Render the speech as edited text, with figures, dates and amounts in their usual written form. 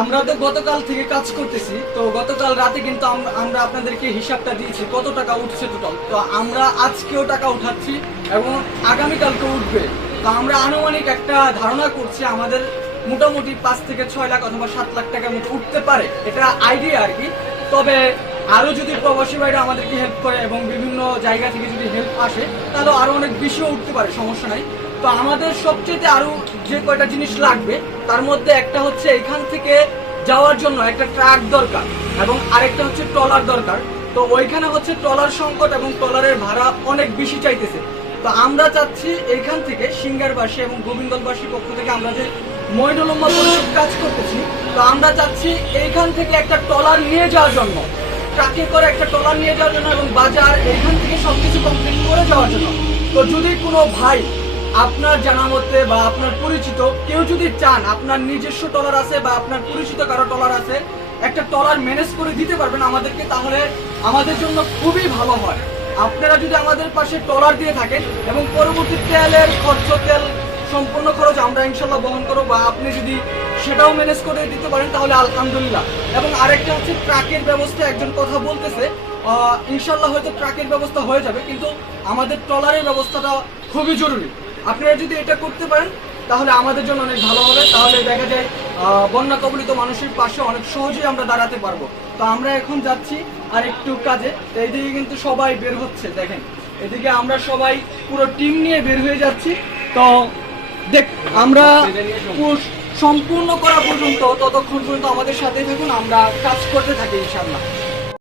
আমরা তো গতকাল থেকে কাজ করতেছি, তো গতকাল রাতে কিন্তু আমরা আপনাদেরকে হিসাবটা দিয়েছি কত টাকা উঠছে টোটাল। তো আমরা আজকেও টাকা উঠাচ্ছি এবং আগামীকালকে উঠবে। তো আমরা আনুমানিক একটা ধারণা করছি আমাদের মোটামুটি 5 থেকে 6 লাখ অথবা 7 লাখ টাকার মতো উঠতে পারে, এটা আইডিয়া আর কি। তবে আরো যদি প্রবাসী ভাইরা আমাদেরকে হেল্প করে এবং বিভিন্ন জায়গা থেকে যদি হেল্প আসে তাহলে আরো অনেক বেশিও উঠতে পারে, সমস্যা নাই। তো আমাদের সবচেয়ে আরো যে কয়টা জিনিস লাগবে তার মধ্যে একটা হচ্ছে এখান থেকে যাওয়ার জন্য একটা ট্রাক দরকার এবং আরেকটা হচ্ছে ট্রলার দরকার। তো ওইখানে হচ্ছে ট্রলার সংকট এবং ট্রলারের ভাড়া অনেক বেশি চাইতেছে। তো আমরা চাচ্ছি এইখান থেকে সিঙ্গারবাসী এবং গোবিন্দবাসীর পক্ষ থেকে আমরা যে মঈনুল উম্মাহ পরিষদ কাজ করতেছি, তো আমরা চাচ্ছি এইখান থেকে একটা ট্রলার নিয়ে যাওয়ার জন্য, ট্রাকে করে একটা ট্রলার নিয়ে যাওয়ার জন্য এবং বাজার এইখান থেকে সবকিছু কমপ্লিট করে যাওয়ার জন্য। তো যদি কোনো ভাই আপনার জানা মতে বা আপনার পরিচিত কেউ যদি চান, আপনার নিজস্ব ট্রলার আছে বা আপনার পরিচিত কারো ট্রলার আছে, একটা ট্রলার ম্যানেজ করে দিতে পারবেন আমাদেরকে, তাহলে আমাদের জন্য খুবই ভালো হয়। আপনারা যদি আমাদের পাশে ট্রলার দিয়ে থাকেন এবং পরবর্তী তেলের খরচ, তেল সম্পূর্ণ খরচ আমরা ইনশাল্লাহ বহন করবো, বা আপনি যদি সেটাও ম্যানেজ করে দিতে পারেন তাহলে আলহামদুলিল্লাহ। এবং আরেকটা হচ্ছে ট্রাকের ব্যবস্থা, একজন কথা বলতেছে, ইনশাল্লাহ হয়তো ট্রাকের ব্যবস্থা হয়ে যাবে, কিন্তু আমাদের ট্রলারের ব্যবস্থাটা খুবই জরুরি। আপনারা যদি এটা করতে পারেন তাহলে আমাদের জন্য অনেক ভালো হবে। তাহলে দেখা যায় বন্যা কবলিত মানুষের পাশে অনেক সহজেই আমরা দাঁড়াতে পারবো। তো আমরা এখন যাচ্ছি আর একটু কাজে। তো এইদিকে কিন্তু সবাই বের হচ্ছে, দেখেন এদিকে আমরা সবাই পুরো টিম নিয়ে বের হয়ে যাচ্ছি। তো দেখ আমরা সম্পূর্ণ করা পর্যন্ত, ততক্ষণ পর্যন্ত আমাদের সাথে থাকুন, আমরা কাজ করতে থাকি ইনশাআল্লাহ।